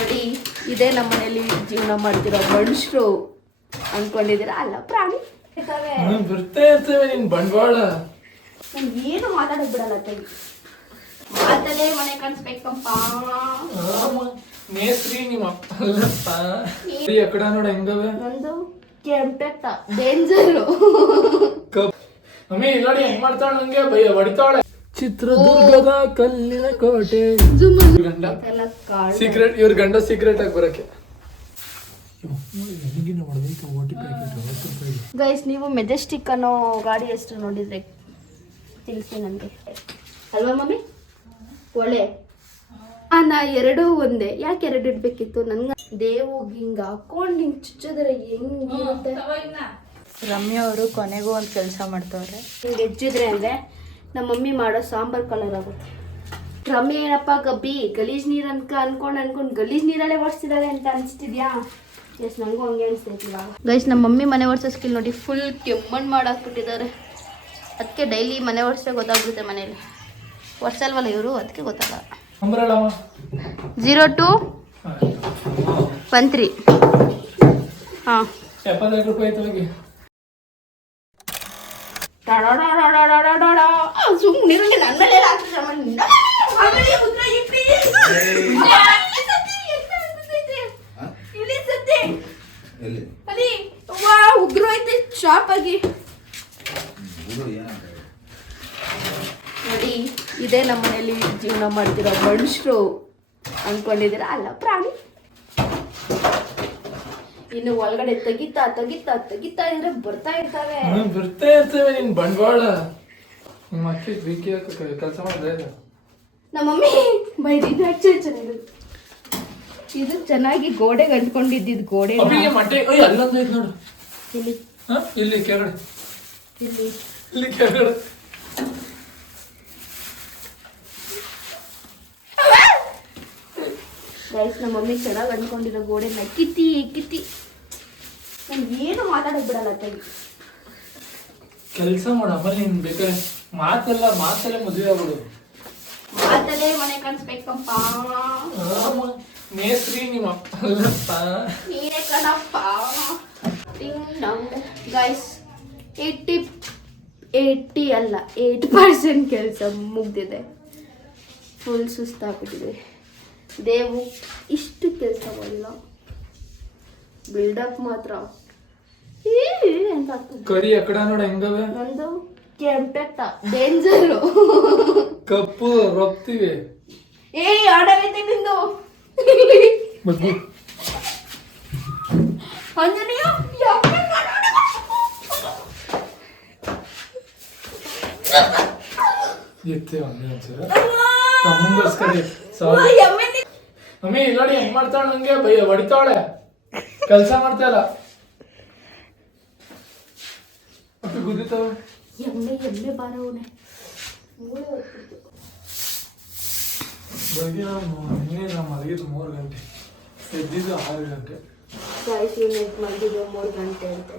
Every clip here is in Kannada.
ನೋಡಿ, ಇದೇ ನಮ್ಮ ಮನೇಲಿ ಜೀವನ ಮಾಡ್ತಿರೋ ಮನುಷ್ಯರು ಅನ್ಕೊಂಡಿದ್ದೀರಾ? ಅಲ್ಲ, ಪ್ರಾಣಿ ಬರ್ತಾ ಇರ್ತೇವೆ ನಿನ್ ಬಂಡವಾಳ. ನನ್ ಏನು ಮಾತಾಡಕ್ ಬಿಡಲ್ಲ ತೆಗಿ. ಮಾತಲ್ಲೇ ಮನೆ ಕಾಣಿಸ್ಬೇಕಪ್ಪ. ಮೇಸ್ತ್ರಿ ನಿಮ್ಮ ಅಪ್ಪ ಅಲ್ಲಪ್ಪ. ಎಕಡ ನೋಡ ಹೆಂಗವೆ ನಂದು ಕೆಂಪೆತ್ತ ಡೇಂಜರು. ಮಮ್ಮಿ ನೋಡಿ ಹೆಂಗ್ ಮಾಡ್ತಾಳ, ನಂಗೆ ಹೊಡಿತಾಳೆ. ಚಿತ್ರದುರ್ಗದ ಕಲ್ಲಿನ ಕೋಟೆ. ಸೀಕ್ರೆಟ್, ಇವ್ರ ಗಂಡ ಸೀಕ್ರೆಟ್ ಆಗಿ ಬರಕ್ಕೆ. ಗೈಸ್, ನೀವು ಮೆಜೆಸ್ಟಿಕ್ ಅನ್ನೋ ಗಾಡಿ ಹೆಸರು ನೋಡಿದ್ರೆ ತಿಳಿಸಿ ನನಗೆ, ಅಲ್ವಾ ಮಮ್ಮಿ? ಒಳ್ಳೆ ನಾ ಎರಡೂ ಒಂದೇ. ಯಾಕೆ ಎರಡು ಇಡ್ಬೇಕಿತ್ತು? ನನ್ಗೆ ದೇವು ಹಿಂಗ ಹಾಕೊಂಡು ಹಿಂಗ್ ಚುಚ್ಚಿದ್ರೆ ಹೆಂಗಿರುತ್ತೆ. ರಮ್ಯಾ ಅವರು ಕೊನೆಗೂ ಒಂದು ಕೆಲಸ ಮಾಡ್ತವ್ರೆ. ಹಿಂಗೆ ಹೆಜ್ಜಿದ್ರೆ ಅಂದ್ರೆ ನಮ್ಮ ಮಮ್ಮಿ ಮಾಡೋ ಸಾಂಬಾರ್ ಕಲರ್ ಆಗುತ್ತೆ. ರಮ್ಯ ಏನಪ್ಪ ಗಬ್ಬಿ ಗಲೀಜ್ ನೀರು ಅನ್ಕೊಂಡು ಗಲೀಜ್ ನೀರಲ್ಲೇ ಒರೆಸ್ತಿದ್ದಾಳೆ ಅಂತ ಅನಿಸ್ತಿದ್ಯಾ? ಎಸ್, ನನಗೂ ಹಂಗೆ ಅನಿಸ್ತೈತಿ ಇವಾಗ. ಗೈಸ್, ನಮ್ಮ ಮಮ್ಮಿ ಮನೆ ಒರೆಸೋ ಸ್ಕಿಲ್ ನೋಡಿ, ಫುಲ್ ಕೆಮ್ಮಣ್ಣು ಮಾಡಾಕ್ಬಿಟ್ಟಿದ್ದಾರೆ. ಅದಕ್ಕೆ ಡೈಲಿ ಮನೆ ಒರೆಸೋ ಗೊತ್ತಾಗ್ಬಿಡುತ್ತೆ ಮನೇಲಿ. ಒರೆಸಲ್ವಲ್ಲ ಇವರು, ಅದಕ್ಕೆ ಗೊತ್ತಾಗಲ್ಲ. 02 13 ಹಾಂ, 75 ರೂಪಾಯಿ ಹೋಗಿ. ಸುಮ್ಮನೆ ನನ್ನ ಮೇಲೆ ಉಗ್ರ ಐತೆ ಶಾಪ್ ಆಗಿ. ನೋಡಿ, ಇದೇ ನಮ್ಮ ಮನೇಲಿ ಜೀವನ ಮಾಡ್ತಿರೋ ಮನುಷ್ಯರು ಅನ್ಕೊಂಡಿದ್ದೀರಾ? ಅಲ್ಲ, ಪ್ರಾಣಿ. ಇನ್ನು ಒಳಗಡೆ ತೆಗಿತಾ ಇದ್ರೆ ಬರ್ತಾ ಇರ್ತವೆ. ಬರ್ತಾ ಇರ್ತೇವೆ ನಿನ್ ಬಂಡವಾಳ. ನಿಮ್ಮ ಅಕ್ಕಿ ಬೀಕಿ ಕೆಲಸ ಮಾಡಿದ್ರೆ ನಮ್ಮ ಮಮ್ಮಿ ಬೈದಿದ್ದು ಆಕ್ಚುಲಿ ಚೆನ್ನಾಗಿರುತ್ತೆ. ಇದು ಚೆನ್ನಾಗಿ ಗೋಡೆಗೆ ಅಂಟ್ಕೊಂಡಿದ್ದಿದ್ದು ಗೋಡೆ. ಅಲ್ಲೊಂದು ಐತೆ ನೋಡು. ಇಲ್ಲಿ ಇಲ್ಲಿ ಕೆಳಗಡೆ, ಇಲ್ಲಿ ಕೆಳಗಡೆ. ಗೈಸ್, ನಮ್ಮ ಮಮ್ಮಿ ಚೆನ್ನಾಗಿ ಅಂದ್ಕೊಂಡಿರೋ ಗೋಡೆನ ಕಿತ್ತಿ ನಾನು ಏನು ಮಾತಾಡಕ್ ಬಿಡಲ್ಲ ತೆಗಿ. ಕೆಲಸ ಮಾಡು. ಆಮೇಲೆ ನೀನ್ ಬೇಕಾದ್ರೆ ಮಾತಲ್ಲೇ ಮದುವೆ ಆಗ್ಬಿಡು. ಮಾತಲ್ಲೇ ಮನೆ ಕಾಣಿಸ್ಬೇಕಪ್ಪ. ಮೇಸ್ತ್ರಿ ನಿಮ್ಮ ಅಪ್ಪ ಅಲ್ಲಪ್ಪ. ನೀನೇ ಕಣಪ್ಪ. ಗೈಸ್, 80 ಅಲ್ಲ 8% ಕೆಲಸ ಮುಗ್ದಿದೆ. ಫುಲ್ ಸುಸ್ತಾಗ್ಬಿಟ್ಟಿದೆ. ದೇವು ಇಷ್ಟು ಕೆಲಸ ಮಾಡಿಲ್ಲ, ಬಿಲ್ಡಪ್ ಮಾತ್ರ ಕರಿ ಎಕಡ ನೋಡ ಹೆಂಗವೆ. ನಂದು ಕೆಂಪೆತ್ತ ಡೇಂಜರು. ಕಪ್ಪು ರೊಕ್ತಿವಿ. ಆಡವೈತೆ ನಿಂದು. ಅಂಜನೇಯ ಮಮ್ಮಿ ನೋಡಿ ಹೆಂಗ್ ಮಾಡ್ತಾಳ, ನಂಗೆ ಹೊಡಿತಾಳೆ. ಕೆಲಸ ಮಾಡ್ತಾಳ, ಗುದ್ದಿತಾವ. ಎಮ್ಮೆ ಬಾರವನೆ. ಬೆಳಗ್ಗೆ ನಾವು ಮಲಗಿದ್ದು 3 ಗಂಟೆ, ಎದ್ದಿದ್ದು 6 ಗಂಟೆ. ಮಲಗಿದ್ದು 3 ಗಂಟೆ ಅಂತೆ.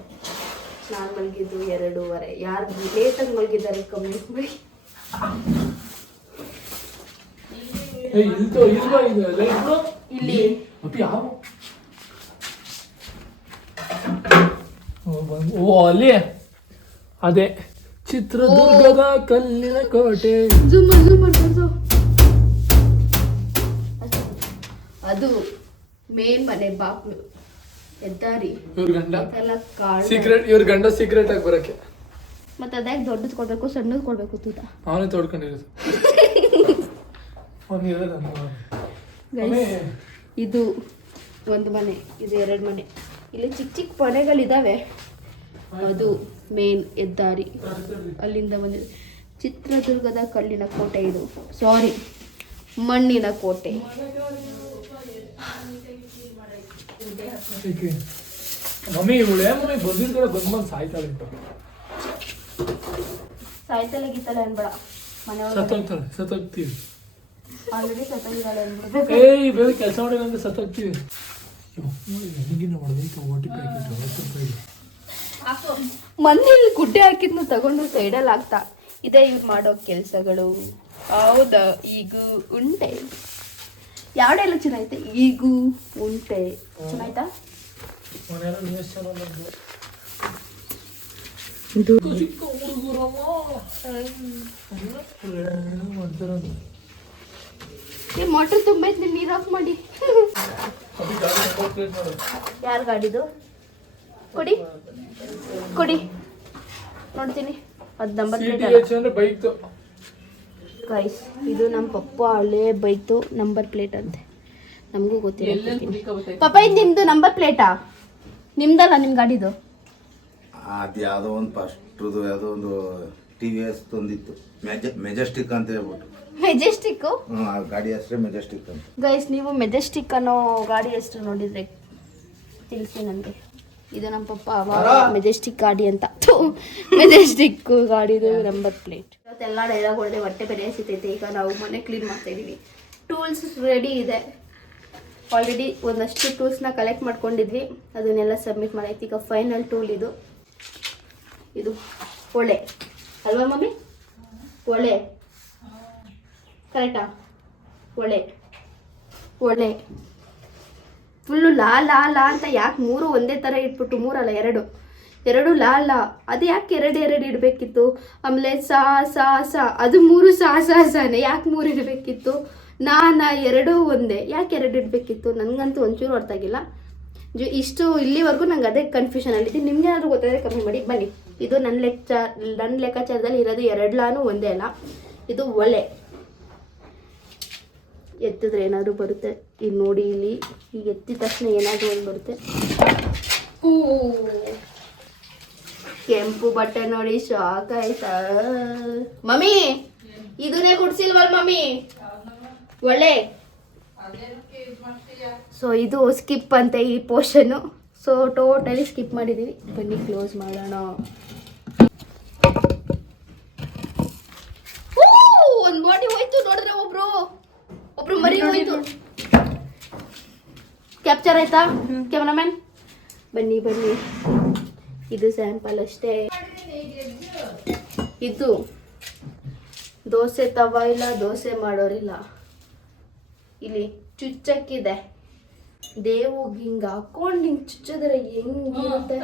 ನಾನು ಮಲಗಿದ್ದು 2:30. ಯಾರು ಲೇಟಾಗಿ ಮಲಗಿದ್ದಾರೆ ಕಮ್ಮಿ ಮಾಡಿ. ಇಲ್ಲಿ ಅಲ್ಲಿ ಅದೇ ಚಿತ್ರದುರ್ಗದ ಕಲ್ಲಿನ ಕೋಟೆ. ಅದು ಮೇನ್ ಮನೆ ಬಾಕ್ಲು ಎದ್ದಾರಿ. ಇವ್ರ ಗಂಡ ಸೀಕ್ರೆಟ್, ಇವ್ರ ಗಂಡ ಸೀಕ್ರೆಟ್ ಆಗಿ ಬರಕ್ಕೆ. ಮತ್ತೆ ಅದ್ಯಾಕೆ ದೊಡ್ಡದು ಕೊಡ್ಬೇಕು, ಸಣ್ಣದು ಕೊಡ್ಬೇಕು ತೂತ? ಅವನೇ ತೋಡ್ಕೊಂಡಿರೋದು. ಇದು ಒಂದು ಮನೆ, ಇದು 2 ಮನೆ. ಇಲ್ಲಿ ಚಿಕ್ಕ ಮನೆಗಳಿದಾವೆ. ಅದು ಮೇನ್ ಹೆದ್ದಾರಿ. ಅಲ್ಲಿಂದ ಬಂದಿದೆ ಚಿತ್ರದುರ್ಗದ ಕಲ್ಲಿನ ಕೋಟೆ. ಇದು ಸಾರಿ, ಮಣ್ಣಿನ ಕೋಟೆ. ಮಮ್ಮಿ ಬಂದಿದ್ ಕಡೆ ಬಂದ್ ಸಾಯ್ತಾಳೆ. ಸಾಯ್ತಲೆ ಗೀತಲೆ ಅನ್ಬೇಡ, ಸತ್ತೋಗ್ತೀವಿ. ಆಲ್ರೆಡಿ ಸತ್ತೋಗಿದ್ದಾಳೆ ಅನ್ಬಿಡ್ಬೇಕು. ಬೇರೆ ಕೆಲಸ ಮಾಡಿಲ್ಲ ಅಂದ್ರೆ ಸತ್ತೋಗ್ತೀವಿ. ಮನೇಲಿ ಗುಡ್ಡೆ ಹಾಕಿದ್ನು ತಗೊಂಡು ಸೈಡಲ್ಲಿ ಆಗ್ತಾ ಇದೇ ಇವ್ರು ಮಾಡೋ ಕೆಲಸಗಳು. ಹೌದಾ? ಈಗ ಉಂಟೆ ಯಾವ್ದೆಲ್ಲ ಚೆನ್ನಾಗೈತೆ ಈಗೂ ಉಂಟೆ ಚೆನ್ನಾಯ್ತಾ ಮನೆಯಲ್ಲ ನ್ಯೂಸ್ ಚಾನಲ್ ಇದು ಚಿಕ್ಕ ಹುಡುಗರಮ್ಮ ಈ ಮೋಟ್ರ್ ತುಂಬೈತೆ ನೀರು ಆಫ್ ಮಾಡಿ ಯಾರು ಗಾಡಿದು ಕೊಡಿ ಕೊಡಿ ನೋಡ್ತೀನಿ ಅದು ನಂಬರ್ ಪ್ಲೇಟ್ ಅಂದ್ರೆ ಬೈಕ್ ಗೈಸ್ ಇದು ನಮ್ಮ ಪಪ್ಪ ಹಳೆ ಬೈತು ನಂಬರ್ ಪ್ಲೇಟ್ ಅಂತೆ ನಮಗೂ ಗೊತ್ತಿಲ್ಲ ಪಪ್ಪ ಇದು ನಿಮ್ದು ನಂಬರ್ ಪ್ಲೇಟಾ ನಿಮ್ದಲ್ಲ ನಿಮ್ಮ ಗಾಡಿದು ಅದು ಯಾವುದೋ ಒಂದು ಫಸ್ಟ್ದು ಯಾವುದೋ ಒಂದು ಟಿ ವಿ ಎಸ್ ತಂದಿತ್ತು ಮೆಜೆಸ್ಟಿಕ್ ಅಂತ ಹೇಳ್ಬಿಟ್ಟು ಮೆಜೆಸ್ಟಿಕ್ಕು ಆ ಗಾಡಿ ಹೆಸರೇ ಮೆಜೆಸ್ಟಿಕ್ ಅಂತ. ಗೈಸ್ ನೀವು ಮೆಜೆಸ್ಟಿಕ್ ಅನ್ನೋ ಗಾಡಿ ಹೆಸರು ನೋಡಿದ್ರೆ ತಿಳಿಸಿ ನನಗೆ. ಇದು ನಮ್ಮ ಪಪ್ಪ ಅವಾಗ ಮೆಜೆಸ್ಟಿಕ್ ಗಾಡಿ ಅಂತ ಮೆಜೆಸ್ಟಿಕ್ ಗಾಡಿದು ನಂಬರ್ ಪ್ಲೇಟ್. ಇವತ್ತೆಲ್ಲ ಡೈಲಾಗ್ ಹೊಡೆದೆ ಹೊಟ್ಟೆ ಬೇರೆ ಸಿತೈತೆ. ಈಗ ನಾವು ಮನೆ ಕ್ಲೀನ್ ಮಾಡ್ತಾ ಇದ್ದೀವಿ. ಟೂಲ್ಸ್ ರೆಡಿ ಇದೆ ಆಲ್ರೆಡಿ. ಒಂದಷ್ಟು ಟೂಲ್ಸ್ನ ಕಲೆಕ್ಟ್ ಮಾಡ್ಕೊಂಡಿದ್ವಿ, ಅದನ್ನೆಲ್ಲ ಸಬ್ಮಿಟ್ ಮಾಡೈತಿ. ಈಗ ಫೈನಲ್ ಟೂಲ್ ಇದು. ಇದು ಒಳ್ಳೆ ಅಲ್ವಾ ಮಮ್ಮಿ? ಒಳ್ಳೆ ಕರೆಕ್ಟಾ? ಒಳ್ಳೆ ಒಳ್ಳೆ ಫುಲ್ಲು ಲಾ ಲಾ ಲಾ ಅಂತ ಯಾಕೆ ಮೂರು ಒಂದೇ ಥರ ಇಟ್ಬಿಟ್ಟು, ಮೂರಲ್ಲ ಎರಡು ಲಾ ಲಾ, ಅದು ಯಾಕೆ ಎರಡು ಇಡಬೇಕಿತ್ತು? ಆಮೇಲೆ ಸಾ ಸಾ ಸಾ, ಅದು ಮೂರು ಸಾ ಸಾ ಸಾನೆ, ಯಾಕೆ ಮೂರು ಇಡಬೇಕಿತ್ತು? ನಾ ಎರಡೂ ಒಂದೇ, ಯಾಕೆ ಎರಡು ಇಡಬೇಕಿತ್ತು? ನನಗಂತೂ ಒಂಚೂರು ಅರ್ಥ ಆಗಿಲ್ಲ. ಇಷ್ಟು ಇಲ್ಲಿವರೆಗೂ ನಂಗೆ ಅದೇ ಕನ್ಫ್ಯೂಷನಲ್ಲಿದ್ದೀನಿ. ನಿಮ್ಗೆ ಏನಾದರೂ ಗೊತ್ತಾದರೆ ಕಮ್ಮಿ ಮಾಡಿ ಬನ್ನಿ. ಇದು ನನ್ನ ಲೆಕ್ಕಾಚಾರದಲ್ಲಿ ಇರೋದು ಎರಡು ಲಾನು ಒಂದೇ ಅಲ್ಲ. ಇದು ಒಳ್ಳೆ ಎತ್ತಿದ್ರೆ ಏನಾದರೂ ಬರುತ್ತೆ. ಈಗ ನೋಡಿ, ಇಲ್ಲಿ ಈಗ ಎತ್ತಿದ ತಕ್ಷಣ ಏನಾದರೂ ಒಂದು ಬರುತ್ತೆ. ಕೆಂಪು ಬಟ್ಟೆ ನೋಡಿ ಶಾಕ್ ಆಯ್ತಾ ಮಮ್ಮಿ? ಇದನ್ನೇ ಕುಡ್ಸಿಲ್ವಲ್ ಮಮ್ಮಿ? ಒಳ್ಳೆ. ಸೊ ಇದು ಸ್ಕಿಪ್ ಅಂತೆ ಈ ಪೋರ್ಷನ್ನು. ಸೊ ಟೋಟಲಿ ಸ್ಕಿಪ್ ಮಾಡಿದ್ದೀವಿ. ಬನ್ನಿ ಕ್ಲೋಸ್ ಮಾಡೋಣ. ಒಂದು ಬಾಡಿ ಹೋಯ್ತು ನೋಡಿದ್ರೆ, ಒಬ್ರು ಮರಿ ಹೋಯ್ತು. ಕ್ಯಾಪ್ಚರ್ ಆಯ್ತಾ ಕ್ಯಾಮ್ರಾಮ್ಯಾನ್? ಬನ್ನಿ ಇದು ಸ್ಯಾಂಪಲ್ ಅಷ್ಟೇ. ಇದು ದೋಸೆ ತವ ಇಲ್ಲ, ದೋಸೆ ಮಾಡೋರಿಲ್ಲ. ಇಲ್ಲಿ ಚುಚ್ಚಕ್ಕಿದೆ. ದೇವ್ಗೆ ಹಿಂಗೆ ಹಾಕೊಂಡು ಹಿಂಗೆ ಚುಚ್ಚಿದ್ರೆ ಹೆಂಗಿರುತ್ತೆ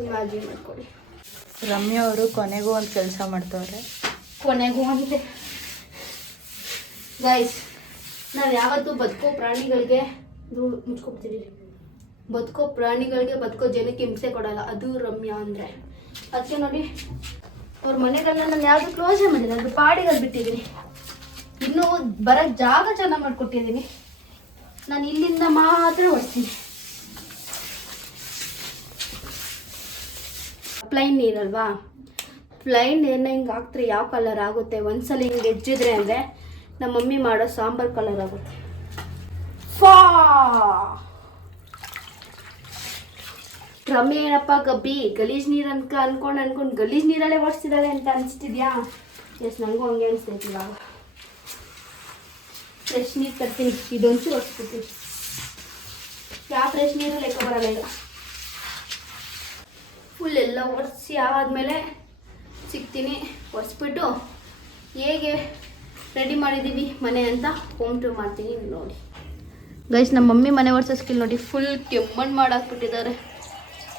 ಇಮ್ಯಾಜಿನ್ ಮಾಡ್ಕೊಳ್ಳಿ. ರಮ್ಯಾ ಅವರು ಕೊನೆಗೂ ಒಂದು ಕೆಲಸ ಮಾಡ್ತವ್ರೆ. ಕೊನೆಗೂ ಅಂತೆ ಗೈಸ್, ನಾವು ಯಾವತ್ತೂ ಬದುಕೋ ಪ್ರಾಣಿಗಳಿಗೆ ಮುಚ್ಕೊಡ್ತೀವಿ. ಬದುಕೋ ಪ್ರಾಣಿಗಳಿಗೆ, ಬದುಕೋ ಜನಕ್ಕೆ ಹಿಂಸೆ ಕೊಡಲ್ಲ. ಅದು ರಮ್ಯಾ ಅಂದರೆ. ಅದಕ್ಕೆ ನೋಡಿ, ಅವ್ರ ಮನೆಗಳನ್ನ ನಾನು ಯಾವುದು ಕ್ಲೋಸೇ ಮಾಡಿಲ್ಲ, ಅದು ಪಾಡಿಗಳು ಬಿಟ್ಟಿದ್ದೀನಿ. ಇನ್ನೂ ಬರೋಕ್ಕೆ ಜಾಗ ಚೆನ್ನಾಗಿ ಮಾಡಿಕೊಟ್ಟಿದ್ದೀನಿ. ನಾನು ಇಲ್ಲಿಂದ ಮಾತ್ರ ಓಡಿಸ್ತೀನಿ. ಪ್ಲೈನ್ ನೀರಲ್ವಾ, ಪ್ಲೈನ್ ನೀರನ್ನ ಹಿಂಗೆ ಹಾಕ್ತಾರೆ ಯಾವ ಕಲರ್ ಆಗುತ್ತೆ? ಒಂದ್ಸಲ ಹಿಂಗೆ ಎಜ್ಜಿದ್ರೆ ಅಂದರೆ ನಮ್ಮ ಮಮ್ಮಿ ಮಾಡೋ ಸಾಂಬಾರ್ ಕಲರ್ ಆಗುತ್ತೆ. ರಮ್ಯ ಏನಪ್ಪ ಗಬ್ಬಿ ಗಲೀಜ್ ನೀರು ಅನ್ಕೊಂಡು ಗಲೀಜ್ ನೀರಲ್ಲೇ ಓಡಿಸ್ತಿದ್ದಾಳೆ ಅಂತ ಅನಿಸ್ತಿದ್ಯಾ? ಎಸ್, ನನಗೂ ಹಂಗೆ ಅನಿಸ್ತೈತಿ. ಇವಾಗ ಫ್ರೆಶ್ ನೀರು ತರ್ತೀನಿ, ಇದೊಂಚು ಒರೆಸ್ಬಿಡ್ತೀನಿ. ಯಾವ ಫ್ರೆಶ್ ನೀರು ಲೆಕ್ಕ ಬರಲ್ಲ. ಈಗ ಫುಲ್ ಎಲ್ಲ ಒರೆಸಿ ಆದಮೇಲೆ ಸಿಗ್ತೀನಿ. ಒರೆಸ್ಬಿಟ್ಟು ಹೇಗೆ ರೆಡಿ ಮಾಡಿದ್ದೀವಿ ಮನೆ ಅಂತ ಹೋಮ್ ಟೂರ್ ಮಾಡ್ತೀನಿ ನೋಡಿ. ಗೈಸ್, ನಮ್ಮ ಮಮ್ಮಿ ಮನೆ ಒರೆಸೋ ಸ್ಕಿಲ್ ನೋಡಿ, ಫುಲ್ ಕೆಮ್ಮಣ್ಣು ಮಾಡಾಕ್ಬಿಟ್ಟಿದ್ದಾರೆ.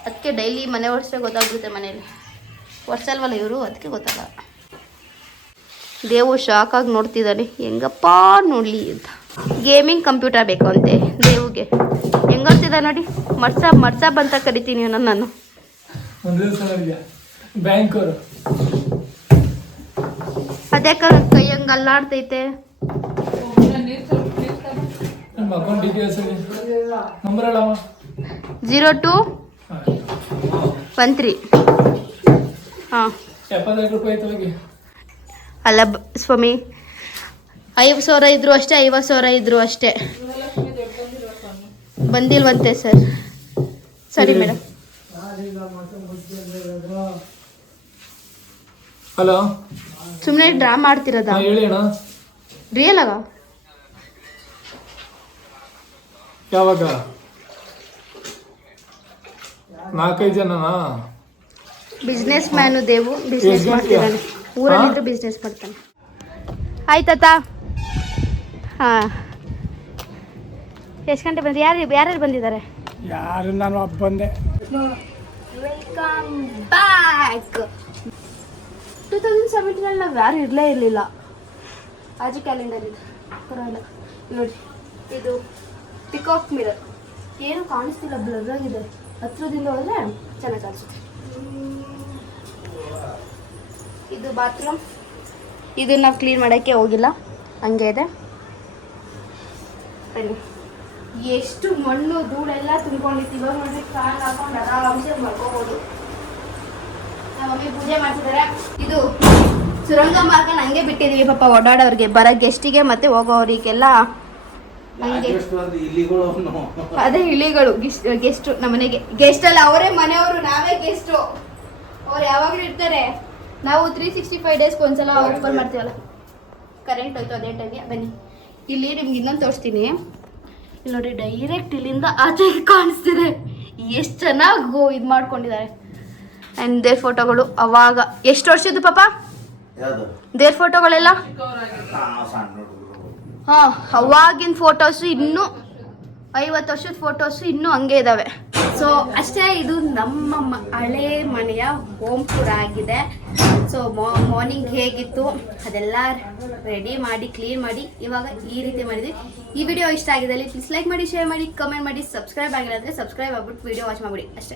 ಅದಕ್ಕೆ ಡೈಲಿ ಮನೆ ಒರೆಸೋ ಗೊತ್ತಾಗ್ಬಿಡುತ್ತೆ ಮನೇಲಿ. ಒರೆಸಲ್ವಲ್ಲ ಇವರು, ಅದಕ್ಕೆ ಗೊತ್ತಾಗಲ್ಲ. ದೇವು ಶಾಕಾಗಿ ನೋಡ್ತಿದ್ದಾನೆ, ಹೆಂಗಪ್ಪ ನೋಡಲಿ ಅಂತ. ಗೇಮಿಂಗ್ ಕಂಪ್ಯೂಟರ್ ಬೇಕು ಅಂತೆ ದೇವುಗೆ. ಹೆಂಗಂತಿದ್ದ ನೋಡಿ, ಮರ್ಸಾಬ್ ಅಂತ ಕರಿತೀನಿ ನಾನು. ಅದೇ ಕೈ ಹಂಗೆ ಅಲ್ಲಾಡ್ತೈತೆ. ಜೀರೋ 213. ಹಾಂ, 75 ರೂಪಾಯಿ. ಅಲ್ಲ ಸ್ವಾಮಿ, 5,000 ಇದ್ರು ಅಷ್ಟೇ, 50,000 ಇದ್ರು ಅಷ್ಟೇ. ಬಂದಿಲ್ವಂತೆ ಸರ್. ಸರಿ ಮೇಡಮ್. ಹಲೋ, ಸುಮ್ಮನೆ ಡ್ರಾ ಮಾಡ್ತಿರೋದ? ಹೇಳಿ ಅಣ್ಣ. ರಿಯಲ್ ಆಗ ಯಾವಾಗ? 4-5 ಜನನಾ? ಬಿಸ್ನೆಸ್ ಮ್ಯಾನು ದೇವು, ಬಿಸ್ನೆಸ್ ಮಾಡ್ತಿದ್ದಾನೆ. ಊರಲ್ಲಿದ್ದು ಬಿಸ್ನೆಸ್ ಮಾಡ್ತಾನೆ. ಆಯ್ತಾ? ಹಾಂ. ಎಷ್ಟು ಗಂಟೆ ಬಂದ್ರಿ? ಯಾರ್ಯಾರು ಬಂದಿದ್ದಾರೆ? ಯಾರು ನಾನು ಒಬ್ಬ ಬಂದೆ. Welcome back. 2017 ನಾವು ಯಾರು ಇರಲೇ ಇರಲಿಲ್ಲ. ಆಜಿ ಕ್ಯಾಲೆಂಡರ್ ಇದೆ ಪರವಾಗಿಲ್ಲ. ನೋಡಿ, ಇದು ಪಿಕಾಕ್ ಮಿರರ್. ಏನು ಕಾಣಿಸ್ತಿಲ್ಲ, ಬ್ಲರ್ ಆಗಿದೆ. ಹತ್ರದಿಂದ ಹೋದರೆ ಚೆನ್ನಾಗಿ ಕಾಣಿಸುತ್ತೆ. ಇದು ಬಾತ್ರೂಮ್. ಇದು ನಾವು ಕ್ಲೀನ್ ಮಾಡೋಕ್ಕೆ ಹೋಗಿಲ್ಲ, ಹಂಗೆ ಇದೆ. ಬನ್ನಿ, ಎಷ್ಟು ಮಣ್ಣು ಧೂಳೆಲ್ಲ ತುಂಬ್ಕೊಂಡಿತ್ತು. ಇವಾಗ ನೋಡಿ ಫ್ಯಾನ್ ಹಾಕೊಂಡು ಆರಾಮ್ಸೆ ಮಲ್ಕೋಬೋದು. ನಮ್ಮ ಮಮ್ಮಿ ಪೂಜೆ ಮಾಡ್ತಿದ್ದಾರೆ. ಇದು ಸುರಂಗ ಮಾರ್ಗ ನಂಗೆ ಬಿಟ್ಟಿದ್ದೀವಿ ಪಾಪ ಓಡಾಡೋರಿಗೆ, ಬರೋ ಗೆಸ್ಟಿಗೆ ಮತ್ತು ಹೋಗೋರಿಗೆಲ್ಲ. ನನಗೆ ಅದೇ ಇಲಿಗಳು ಗೆಸ್ಟು. ನಮ್ಮ ಮನೆಗೆ ಗೆಸ್ಟ್ ಅಲ್ಲ, ಅವರೇ ಮನೆಯವರು, ನಾವೇ ಗೆಸ್ಟು. ಅವ್ರು ಯಾವಾಗಲೂ ಇರ್ತಾರೆ. ನಾವು 365 ಡೇಸ್ಗೆ ಒಂದ್ಸಲ ಓಪನ್ ಮಾಡ್ತೀವಲ್ಲ. ಕರೆಂಟ್ ಹೋಯ್ತು ಅದೇ ಟೈಮ್ಗೆ. ಬನ್ನಿ, ಇಲ್ಲಿ ನಿಮ್ಗೆ ಇನ್ನೊಂದು ತೋರಿಸ್ತೀನಿ. ಇಲ್ಲಿ ನೋಡಿ, ಡೈರೆಕ್ಟ್ ಇಲ್ಲಿಂದ ಆಚೆಗೆ ಕಾಣಿಸ್ತಿದೆ. ಎಷ್ಟು ಚೆನ್ನಾಗಿ ಇದು ಮಾಡ್ಕೊಂಡಿದ್ದಾರೆ. ಆ್ಯಂಡ್ ದೇವ್ರ ಫೋಟೋಗಳು ಅವಾಗ ಎಷ್ಟು ವರ್ಷದ್ದು ಪಾಪ ದೇವ್ರ ಫೋಟೋಗಳೆಲ್ಲ? ಹಾಂ, ಅವಾಗಿನ ಫೋಟೋಸು ಇನ್ನೂ 50 ವರ್ಷದ ಫೋಟೋಸು ಇನ್ನೂ ಹಂಗೆ ಇದ್ದಾವೆ. ಸೊ ಅಷ್ಟೇ, ಇದು ನಮ್ಮ ಹಳೆ ಮನೆಯ ಹೋಮ್ ಟೂರ್ ಆಗಿದೆ. ಸೊ ಮಾರ್ನಿಂಗ್ ಹೇಗಿತ್ತು ಅದೆಲ್ಲ ರೆಡಿ ಮಾಡಿ ಕ್ಲೀನ್ ಮಾಡಿ ಇವಾಗ ಈ ರೀತಿ ಮಾಡಿದ್ವಿ. ಈ ವಿಡಿಯೋ ಇಷ್ಟ ಆಗಿದ್ದಲ್ಲಿ ಪ್ಲೀಸ್ ಲೈಕ್ ಮಾಡಿ, ಶೇರ್ ಮಾಡಿ, ಕಮೆಂಟ್ ಮಾಡಿ. ಸಬ್ಸ್ಕ್ರೈಬ್ ಆಗಿಲ್ಲ ಅಂದರೆ ಸಬ್ಸ್ಕ್ರೈಬ್ ಆಗ್ಬಿಟ್ಟು ವಿಡಿಯೋ ವಾಚ್ ಮಾಡಿಬಿಡಿ ಅಷ್ಟೇ.